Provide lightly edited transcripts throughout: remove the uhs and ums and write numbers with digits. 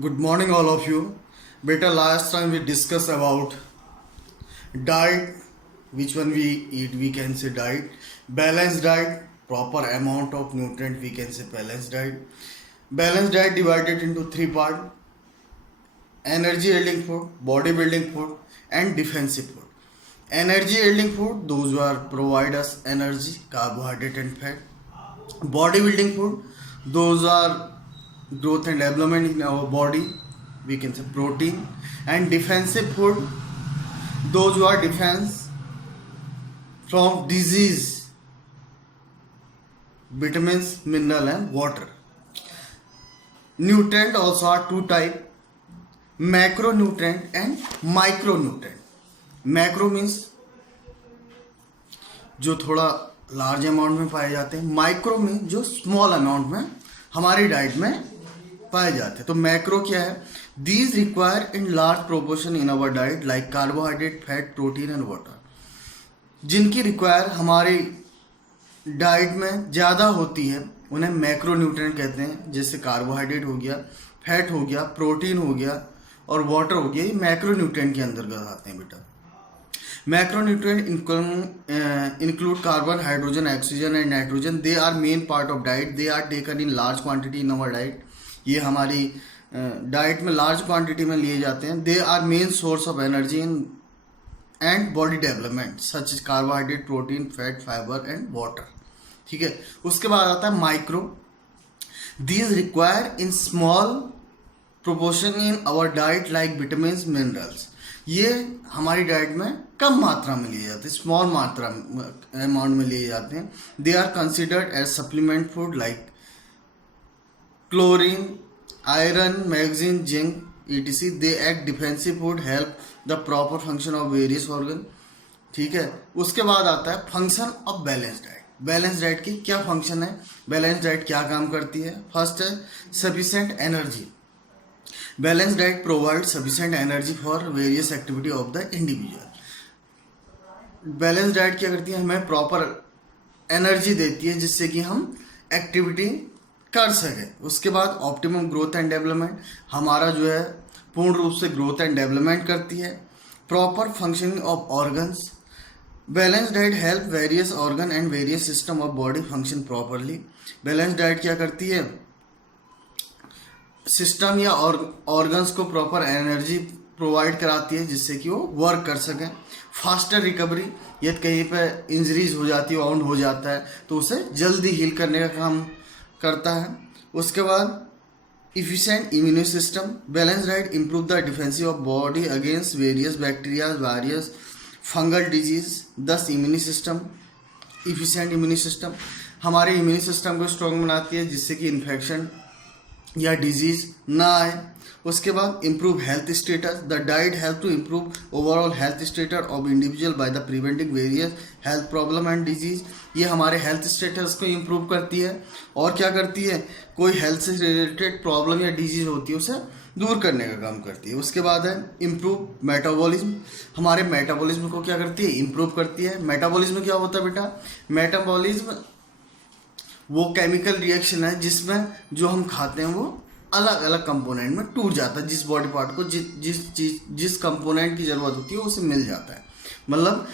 Good morning, all of you. Beta, last time we discussed about diet, which one we eat, we can say diet. Balanced diet, proper amount of nutrient, we can say balanced diet. Balanced diet divided into three parts: energy yielding food, body building food, and defensive food. Energy yielding food, those who are provide us energy, carbohydrate and fat. Body building food, those are growth and development in our body, we can say protein. And defensive food, those who are defense from disease, vitamins, mineral and water. Nutrient also are two type: macronutrient and micronutrient. Macro means जो थोड़ा large amount में पाए जाते हैं, micro means जो small amount में हमारी diet में पाए जाते हैं. तो मैक्रो क्या है? These require in large proportion in our diet like carbohydrate, fat, protein and water. जिनकी रिक्वायर हमारी डाइट में ज़्यादा होती है उन्हें मैक्रो न्यूट्रिएंट कहते हैं. जैसे कार्बोहाइड्रेट हो गया, फैट हो गया, प्रोटीन हो गया और वाटर हो गया, ये मैक्रो न्यूट्रिएंट के अंतर्गत आते हैं बेटा. Macronutrients include carbon, hydrogen, oxygen and nitrogen. They are main part of diet. They are taken in large quantity in our diet. ये हमारी डाइट में लार्ज क्वांटिटी में लिए जाते हैं. They are main source of energy and body development such as carbohydrate, protein, fat, fiber and water. ठीक है. उसके बाद आता है micro. These require in small proportion in our diet like vitamins, minerals. ये हमारी डाइट में कम मात्रा में लिए जाते हैं, स्मॉल मात्रा अमाउंट में लिए जाते हैं. They are considered as supplement food like chlorine, iron, magnesium, zinc etc. They act defensive food, help the proper function of various organ. ठीक है. उसके बाद आता है function of balance diet. Balance diet की क्या फंक्शन है? बैलेंस डाइट क्या काम करती है? फर्स्ट है sufficient energy. Balanced diet provides sufficient energy for various activity of the individual. Balanced diet क्या करती है? हमें प्रॉपर एनर्जी देती है जिससे कि हम एक्टिविटी कर सकें. उसके बाद ऑप्टिमम ग्रोथ एंड डेवलपमेंट, हमारा जो है पूर्ण रूप से ग्रोथ एंड डेवलपमेंट करती है. Proper functioning of organs. Balance diet help various organ and various system of body function properly. Balance diet क्या करती है? सिस्टम या ऑर्गन्स को प्रॉपर एनर्जी प्रोवाइड कराती है जिससे कि वो वर्क कर सकें. फास्टर रिकवरी, यदि कहीं पे इंजरीज हो जाती है, वाउंड हो जाता है तो उसे जल्दी हील करने का काम करता है. उसके बाद efficient immune system. Balance diet improve the defensive of body against various bacteria, various fungal disease. Thus immune system, efficient immune system हमारे इम्यून सिस्टम को स्ट्रॉन्ग बनाती है जिससे कि इन्फेक्शन या डिजीज ना आए. उसके बाद improve health status. The diet help to improve overall health status of individual by the preventing various health problem and disease. ये हमारे हेल्थ स्टेटस को इम्प्रूव करती है. और क्या करती है? कोई हेल्थ से रिलेटेड प्रॉब्लम या डिजीज होती है उसे दूर करने का काम करती है. उसके बाद है इम्प्रूव मेटाबॉलिज्म. हमारे मेटाबॉलिज्म को क्या करती है? इम्प्रूव करती है. मेटाबॉलिज्म क्या होता है बेटा? मेटाबॉलिज्म वो केमिकल रिएक्शन है जिसमें जो हम खाते हैं वो अलग अलग कंपोनेंट में टूट जाता है. जिस बॉडी पार्ट को जिस कंपोनेंट की ज़रूरत होती है उसे मिल जाता है. मतलब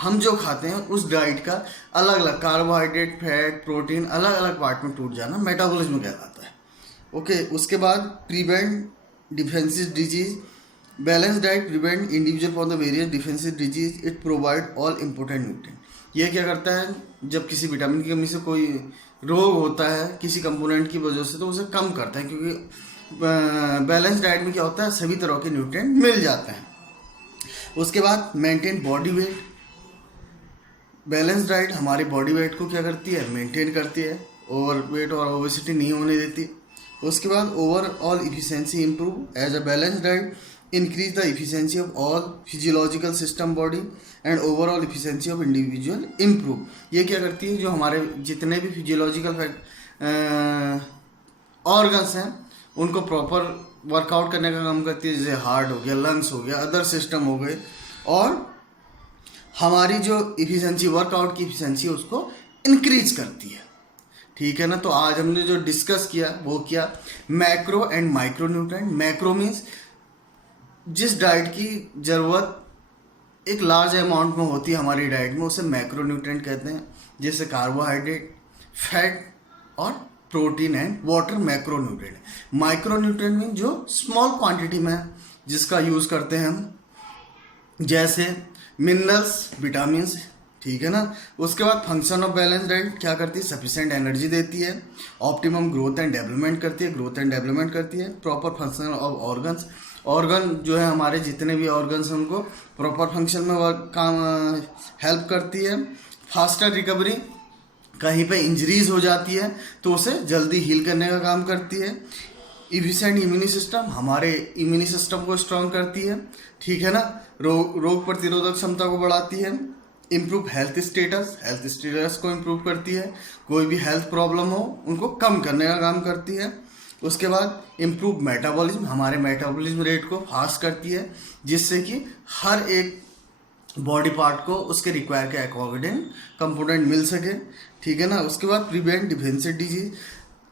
हम जो खाते हैं उस डाइट का अलग अलग कार्बोहाइड्रेट, फैट, प्रोटीन अलग अलग पार्ट में टूट जाना मेटाबॉलिज्म कहलाता है. ओके. उसके बाद prevent defensive disease. Balance diet prevent individual from the various defensive disease. It provide all important nutrient. ये क्या करता है? जब किसी विटामिन की कमी से कोई रोग होता है किसी कंपोनेंट की वजह से तो उसे कम करता है, क्योंकि बैलेंस डाइट में क्या होता है? सभी तरह के न्यूट्रिएंट मिल जाते हैं. उसके बाद maintain body weight. Balance diet हमारी बॉडी वेट को क्या करती है? मेंटेन करती है. ओवर वेट और ओबेसिटी नहीं होने देती. उसके बाद overall efficiency improve. As a balance diet increase the efficiency of all physiological system body and overall efficiency of individual improve. ये क्या करती है? जो हमारे जितने भी फिजियोलॉजिकल ऑर्गन्स हैं उनको प्रॉपर वर्कआउट करने का काम करती है. जैसे हार्ट हो गया, लंग्स हो गया, अदर सिस्टम हो गए. और हमारी जो इफिशिएंसी, वर्कआउट की इफिशिएंसी उसको इंक्रीज करती है. ठीक है ना। तो आज हमने जो डिस्कस किया वो क्या, macro and micro nutrient. Macro means जिस डाइट की ज़रूरत एक लार्ज अमाउंट में होती है हमारी डाइट में, उसे मैक्रो न्यूट्रिएंट कहते हैं, जैसे कार्बोहाइड्रेट, फैट और protein and water macro nutrient. Micro nutrient mean जो स्मॉल क्वांटिटी में है, जिसका यूज़ करते हैं हम, जैसे मिनरल्स, विटामिन्स, ठीक है ना। उसके बाद फंक्शन ऑफ बैलेंस डाइट क्या करती है, सफिशिएंट एनर्जी देती है, ऑप्टिमम ग्रोथ एंड डेवलपमेंट करती है, proper function of organs, organ जो है हमारे जितने भी ऑर्गन्स हैं उनको प्रॉपर फंक्शन में वर्क काम हेल्प करती है। फास्टर रिकवरी, कहीं पे इंजरीज हो जाती है तो उसे जल्दी हील करने का काम करती है। इफिशिएंट इम्यूनी सिस्टम, हमारे इम्यूनी सिस्टम को स्ट्रॉन्ग करती है, ठीक है ना। रोग प्रतिरोधक क्षमता को बढ़ाती है। इम्प्रूव हेल्थ स्टेटस को इम्प्रूव करती है, कोई भी हेल्थ प्रॉब्लम हो उनको कम करने का काम करती है। उसके बाद इम्प्रूव मेटाबॉलिज्म, हमारे मेटाबॉलिज्म रेट को फास्ट करती है, जिससे कि हर एक बॉडी पार्ट को उसके रिक्वायर के अकॉर्डिंग कंपोनेंट मिल सके, ठीक है ना। उसके बाद प्रिवेंट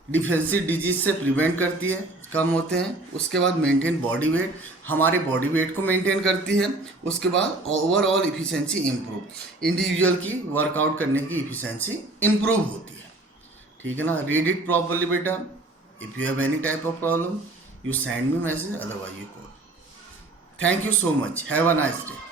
डिफेंसिव डिजीज से प्रिवेंट करती है, कम होते हैं। उसके बाद मेंटेन बॉडी वेट, हमारे बॉडी वेट को मेंटेन करती है। उसके बाद ओवरऑल इफिशिएंसी इम्प्रूव, इंडिविजुअल की वर्कआउट करने की इफिशिएंसी इम्प्रूव होती है, ठीक है ना। रीड इट प्रॉपरली बेटा। If you have any type of problem you send me message, otherwise you call. Thank you so much, have a nice day.